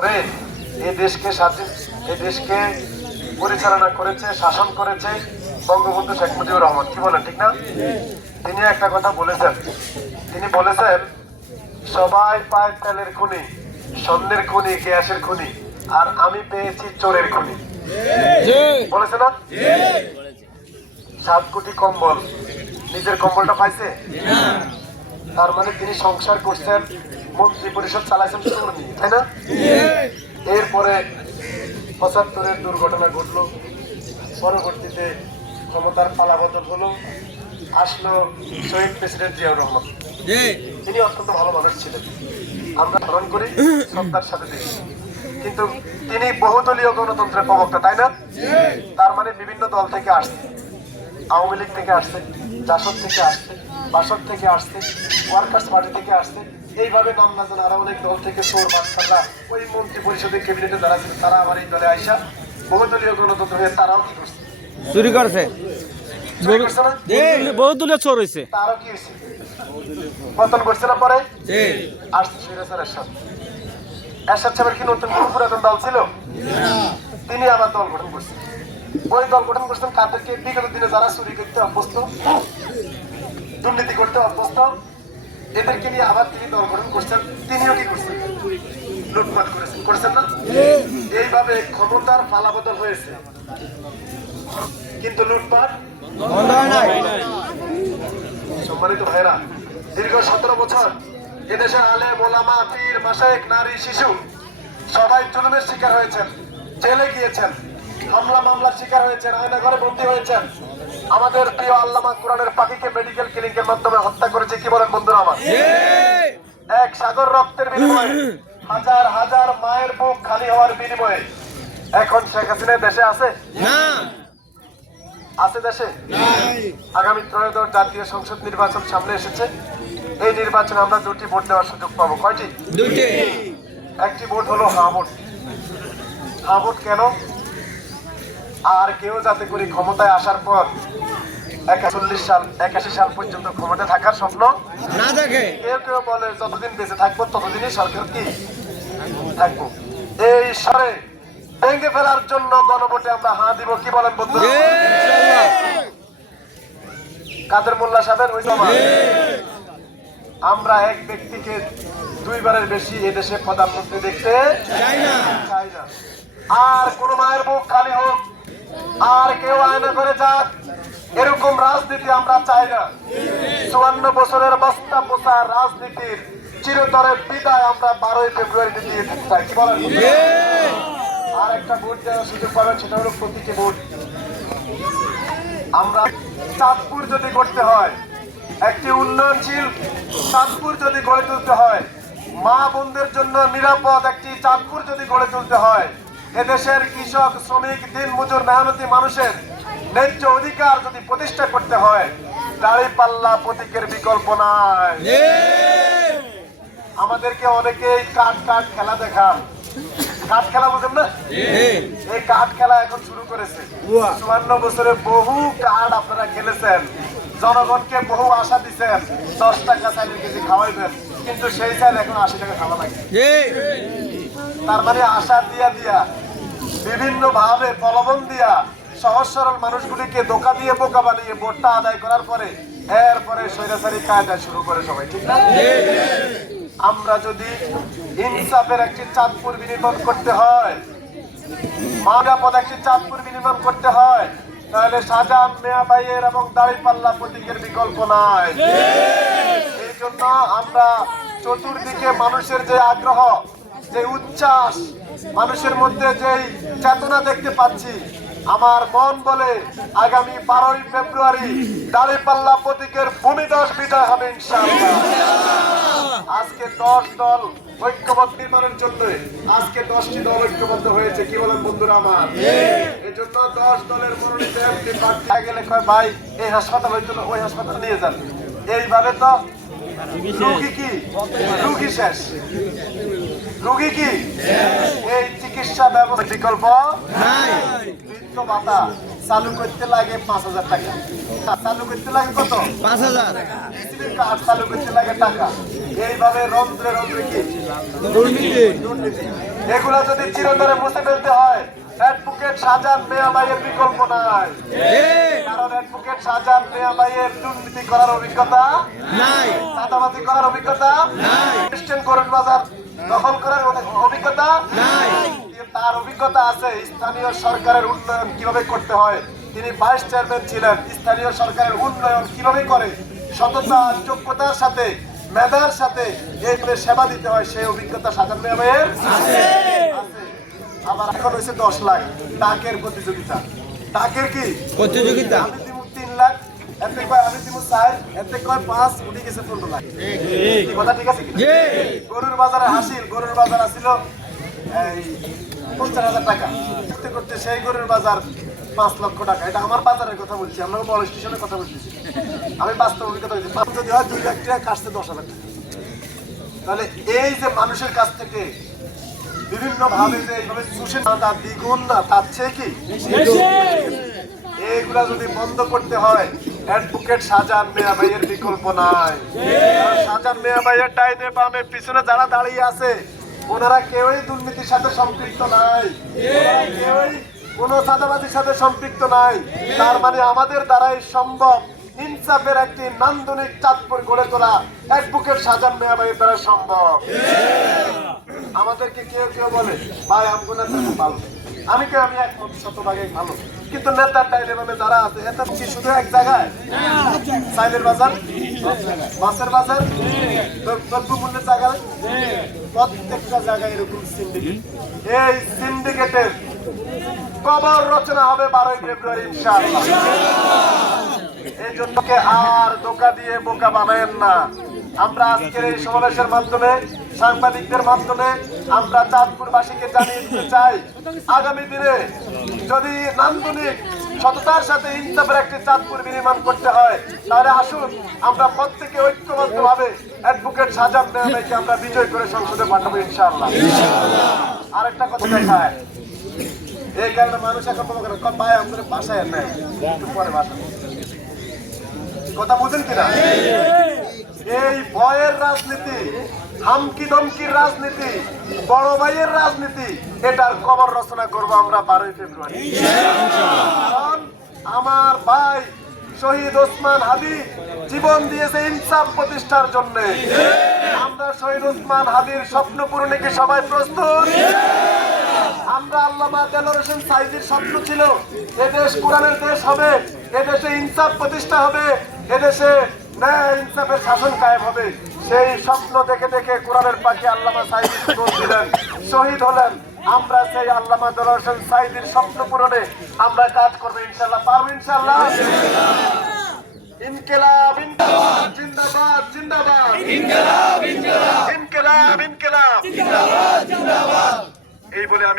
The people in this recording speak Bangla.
করে এই দেশকে এই দেশকে পরিচালনা করেছে, শাসন করেছে বঙ্গবন্ধু শেখ মুজিবুর রহমান। কি বলেন, ঠিক না? তিনি একটা কথা বলেছেন, তিনি বলেছেন সবাই পায় তেলের খনি, স্বর্ণের খনি, গ্যাসের খনি, আর আমি পেয়েছি চোরের খনি। বলেছে না? 7 কোটি কম্বল, নিজের কম্বলটা পাইছে? তার মানে তিনি সংসার করছেন, মন্ত্রী পরিষদ চালাইছেন চোর নিয়ে, তাই না? এরপরে 75-এর দুর্ঘটনা ঘটলো, পরবর্তীতে ক্ষমতার পালাবদল হলো, আসলো শহীদ প্রেসিডেন্ট জিয়াউর রহমান। তিনি অত্যন্ত ভালো মানুষ ছিলেন, আমরা স্মরণ করি, শ্রদ্ধার সাথে দেখি। কিন্তু তিনি বহুদলীয় গণতন্ত্রের প্রবক্তা, তাই না? তার মানে বিভিন্ন দল থেকে আসছে, আওয়ামী লীগ থেকে আসছে, জাসদ থেকে আসছে, বাসদ থেকে আসছে, ওয়ার্কার্স পার্টি থেকে আসছে, এইভাবে নাম না জানা আরো অনেক দল থেকে চোর বাচ্চারা ওই মন্ত্রী পরিষদের ক্যাবিনেটে যারা ছিল তারা আবার এই দলে আইসা বহুদলীয় গণতন্ত্র হয়ে তারাও কি করছে? চুরি করছে, বহুদলীয় চোর হয়েছে। তারও কি হয়েছে? পতন করছে না পরে? আসছে সৈরাচার এরশাদ। এরশাদ সাহেবের কি নতুন কোন পুরাতন দল ছিল? তিনি আবার দল গঠন করছেন। ওই দল গঠন করছেন কাদেরকে? বিগত দিনে যারা চুরি করতে অভ্যস্ত, দুর্নীতি করতে অভ্যস্ত, এদেরকে নিয়ে আবার তিনি দল গঠন করছেন। তিনিও কি করছেন? লুটপাট করেছেন, করছেন না? এইভাবে ক্ষমতার পালাবদল হয়েছে, কিন্তু লুটপাট সম্মানিত ভাইরা, দীর্ঘ 17 বছর এদেশের আলেম, ওলামা, পীর, মাশায়েখ, নারী, শিশু সবাই জুলুমের শিকার হয়েছেন, জেলে গিয়েছেন, হামলা মামলার শিকার হয়েছেন, আয়নাঘরে বন্দী হয়েছেন। আমাদের প্রিয় আল্লামা কোরআনের পাখিকে মেডিকেল ক্লিনিকের মাধ্যমে হত্যা করেছে। কি বলেন বন্ধুরা আমার? এক সাগর রক্তের বিনিময়ে, হাজার হাজার মায়ের বুক খালি হওয়ার বিনিময়ে এখন শেখ হাসিনা দেশে আছে? আছে দেশে? আগামী ত্রয়োদশ জাতীয় সংসদ নির্বাচন সামনে এসেছে। এই নির্বাচনে আমরা 2টি ভোট দেওয়ার সুযোগ পাবো। কয়টি? 2টি। একটি ভোট হলো হ্যাঁ ভোট। হ্যাঁ ভোট কেন? আর কেউ যাতে করে ক্ষমতায় আসার পর 81 সাল পর্যন্ত ক্ষমতা থাকার স্বপ্ন না দেখে। কেউ কেউ বলে যতদিন বেঁচে থাকবো ততদিনই সরকার কি থাকবো। এই সারে ভেঙে ফেলার জন্য গণভোটে আমরা হ্যাঁ দিব। কি বলেন বন্ধুরা? কাদের মোল্লা সাহেবের ওই সময় আমরা এক ব্যক্তিকে 2 বারের বেশি এদেশে প্রধানমন্ত্রী দেখতে চাই না। আর কোন মায়ের বুক খালি হোক, আর কেউ আয়না করে যাক, এরকম রাজনীতি আমরা চাই না। 54 বছরের বস্তা পোষা রাজনীতির চিরতরে বিদায় আমরা 12ই ফেব্রুয়ারিতে দিয়ে দিতে চাই। কি বলেন? আর একটা ভোট দেওয়ার সুযোগ পাবেন, সেটা হলো প্রতীকী ভোট। আমরা চাঁদপুর যদি করতে হয়, একটি উন্নয়নশীল চাঁদপুর যদি গড়ে তুলতে হয়, মা বোনদের জন্য নিরাপদ একটি চাঁদপুর যদি গড়ে তুলতে হয়, এদেশের কৃষক, শ্রমিক, দিন মজুর, মেহনতি মানুষের ন্যায্য অধিকার যদি প্রতিষ্ঠা করতে হয়, দাঁড়িপাল্লা প্রতীকের বিকল্প নাই। আমাদেরকে অনেকেই কাঠ খেলা দেখান। কাঠ খেলা বুঝেন না? এই কাঠ খেলা এখন শুরু করেছে। 54 বছরে বহু কাঠ আপনারা খেলেছেন, জনগণকে বহু আশা দিচ্ছেন 10 টাকা চাইলের কেজি খাওয়াইবেন, কিন্তু সেই চাইল এখন 80 টাকা খাওয়া লাগে। তার মানে আশা দিয়া বিভিন্ন ভাবে প্রলোভন দিয়া সহজ সরল মানুষগুলিকে ধোঁকা দিয়ে বোকা বানিয়ে ভোটটা আদায় করার পরে এরপরে স্বৈরাচারী কায়দা শুরু করে সবাই, ঠিক না? আমরা যদি ইনসাফের একটি চাঁদপুর বিনির্মাণ করতে হয়, মানবপদ একটি চাঁদপুর বিনির্মাণ করতে হয়, তাহলে শাহজাহান মিয়া ভাইয়ের এবং দাঁড়িপাল্লা প্রতীকের বিকল্প নাই। এই জন্য আমরা চতুর্দিকে মানুষের যে আগ্রহ, যে উচ্ছ্বাস, মানুষের মধ্যে যেই চেতনা দেখতে পাচ্ছি, আমার মন বলে আগামী 12ই ফেব্রুয়ারি দাঁড়িপাল্লা প্রতীকের ভূমিধস বিজয় হবে ইনশাআল্লাহ। আজকে 10 দল ঐক্যবদ্ধ নির্মাণের জন্য আজকে 10টি দল ঐক্যবদ্ধ হয়েছে। কি বলেন বন্ধুরা আমার? এই জন্য 10 দলের মনোনীত একটি প্রার্থী গেলে কয় ভাই এই হাসপাতাল হইতো না, ওই হাসপাতাল নিয়ে যান। এইভাবে তো রুগী শেষ। রুগী কি এই চিকিৎসা ব্যবস্থা বিকল্প নাই। বৃত্ত ভাতা চালু করতে লাগে 5,000 টাকা। চালু করতে লাগে কত? 5,000 বিসিবির কার্ড চালু করতে লাগে টাকা। এইভাবে রন্ধ্রে রন্ধ্রে কি দুর্নীতি। এগুলা যদি চিরতরে মুছে ফেলতে হয়, অ্যাডভোকেট শাহজাহান মিয়া ভাইয়ের বিকল্প নাই। কারণ অ্যাডভোকেট শাহজাহান মিয়া ভাইয়ের দুর্নীতি করার অভিজ্ঞতা নাই, চাঁদাবাজি করার অভিজ্ঞতা নাই, খ্রিস্টান করোন বাজার দখল করার অভিজ্ঞতা নাই। তার অভিজ্ঞতা আছে স্থানীয় সরকারের উন্নয়ন কিভাবে করতে হয়। তিনি ভাইস চেয়ারম্যান ছিলেন। স্থানীয় সরকারের উন্নয়ন কিভাবে করে সততা যোগ্যতার সাথে মেধার সাথে এইভাবে সেবা দিতে হয়, সেই অভিজ্ঞতা শাহজাহান মিয়া ভাইয়ের আছে। আবার এখন হয়েছে 10 লাখ ডাকের প্রতিযোগিতা। ডাকের কি প্রতিযোগিতা? আমি দিব 3 লাখ, এতে কয় আমি দিব 4, এতে কয় 5, উঠে গেছে 15 লাখ। কি কথা ঠিক আছে কি? গরুর বাজারে হাসিল, গরুর বাজার আছিল এই 50,000 টাকা, করতে করতে সেই গরুর বাজার 5 লক্ষ টাকা। এটা আমার বাজারের কথা বলছি, আমরা বড় স্টেশনের কথা বলছি। আমি বাস্তব অভিজ্ঞতা বলছি, পাঁচ যদি হয় 2 লাখ টাকা, কাটছে 10,000 টাকা। তাহলে এই যে মানুষের কাছ থেকে বিভিন্ন ভাবে যে এইভাবে চুষে তার দ্বিগুণ না, তার চেয়ে কি এইগুলা যদি বন্ধ করতে হয়, অ্যাডভোকেট শাহজাহান মিয়া ভাইয়ের বিকল্প নাই। শাহজাহান মিয়া ভাইয়ের ডাইনে বামে পিছনে যারা দাঁড়িয়ে আছে, ওনারা কেউই দুর্নীতির সাথে সম্পৃক্ত নাই, ওনারা কেউই কোনো চাঁদাবাজির সাথে সম্পৃক্ত নাই। তার মানে আমাদের দ্বারাই সম্ভব ইনসাফের একটি নান্দনিক চাঁদপুর গড়ে তোলা অ্যাডভোকেট শাহজাহান মিয়া ভাইয়ের দ্বারা সম্ভব। আমাদেরকে কেউ কেউ বলে ভাই আমগো নেতা ভালো, আমি একমত, শতভাগে ভালো, কিন্তু নেতার ডাইনে বামে যারা আছে এটা কি শুধু এক জায়গায়? চাইলের বাজার, মাছের বাজার, দ্রব্যমূল্যের জায়গায়, প্রত্যেকটা জায়গায় এরকম সিন্ডিকেট। এই সিন্ডিকেটের কবর রচনা হবে 12 ফেব্রুয়ারি ইনশাআল্লাহ। এই জন্য আর ধোঁকা দিয়ে বোকা বানায়েন না। আমরা আজকের এই সমাবেশের মাধ্যমে, সাংবাদিকদের মাধ্যমে আমরা চাঁদপুরবাসীকে জানিয়ে দিতে চাই, আগামী দিনে যদি নান্দনিক সততার সাথে ইনসাফের একটি চাঁদপুর বিনির্মাণ করতে হয়, তাহলে আসুন আমরা প্রত্যেকে ঐক্যবদ্ধভাবে অ্যাডভোকেট শাহজাহান মিয়া ভাইকে আমরা বিজয় করে সংসদে পাঠাবো ইনশাআল্লাহ। আরেকটা কথা দেখায়, এই কারণে মানুষ এখন মনে করেন ভাই আমাদের বাসায় নেই, একটু পরে বাসা কথা বুঝেন কিনা? এই ভয়ের রাজনীতি, হামকি দমকির রাজনীতি, বড় ভাইয়ের রাজনীতি, এটার কবর রচনা করবো আমরা 12 ফেব্রুয়ারি। কারণ আমার ভাই শহীদ ওসমান হাদি জীবন দিয়েছে ইনসাফ প্রতিষ্ঠার জন্য। আমরা শহীদ ওসমান হাদির স্বপ্ন পূরণে কি সবাই প্রস্তুত? আমরা আল্লামা দেলোয়ার হোসেন সাঈদীর স্বপ্ন ছিল এদেশ কোরআনের দেশ হবে, এদেশে ইনসাফ প্রতিষ্ঠা হবে, এদেশে ন্যায় ইনসাফের শাসন কায়েম হবে। সেই স্বপ্ন দেখে দেখে কোরআনের পাখি আল্লামা সাঈদী জীবন দিলেন, শহীদ হলেন। আমরা সেই আল্লামা দেলোয়ার হোসেন সাঈদীর স্বপ্ন পূরণে আমরা কাজ করবো ইনশাআল্লাহ, পারবো ইনশাআল্লাহ। ইনকিলাব ইনকিলাব জিন্দাবাদ জিন্দাবাদ, ইনকিলাব ইনকিলাব ইনকিলাব জিন্দাবাদ জিন্দাবাদ। এই বলে আমি